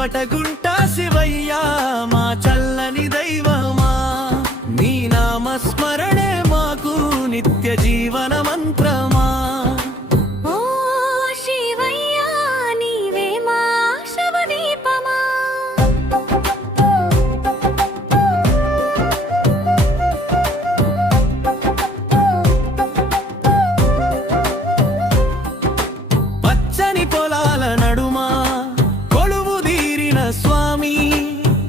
చవటగుంట శివయ్య మా చల్లని దైవమా, నీ నామస్మరణే మాకు నిత్య జీవన మంత్రమా. ఓ శివయ్య నీవే మా శవదీపమా. పచ్చని పొలాల నడుమా స్వామి,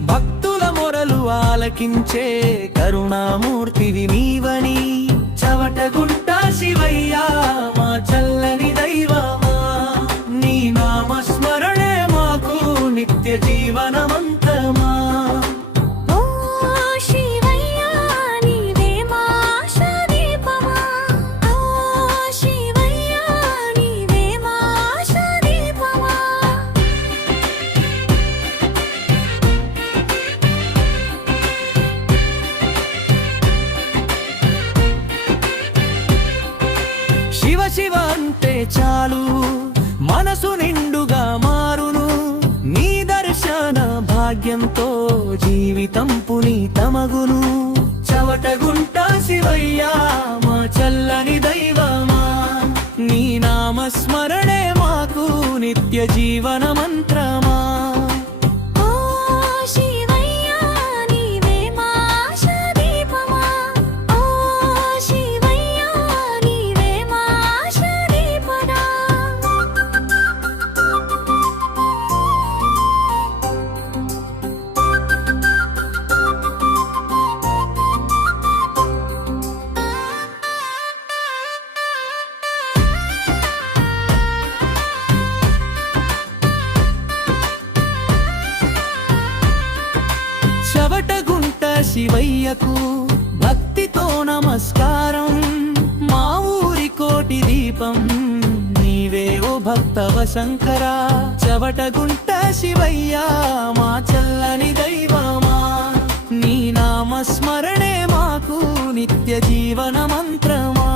భక్తుల మొరలు ఆలకించే కరుణామూర్తివి నీవని. చవటగుంట శివయ్య మా చల్లని దైవమా, నీ నామస్మరణే మాకు నిత్య జీవన మంత్రమా. శివ శివ అంటే చాలు మనసు నిండుగా మారును, నీ దర్శన భాగ్యంతో జీవితం పునీతమగును. చవటగుంట శివయ్య మా చల్లని దైవమా, నీ నామస్మరణే మాకు నిత్య జీవన మంత్రమా. చవటగుంట శివయ్యకు భక్తితో నమస్కారం, మా ఊరి కోటి దీపం నీవే ఓ భక్తవ శంకరా. చవటగుంట శివయ్య మా చల్లని దైవమా, నీ నామస్మరణే మాకు నిత్య జీవన మంత్రమా.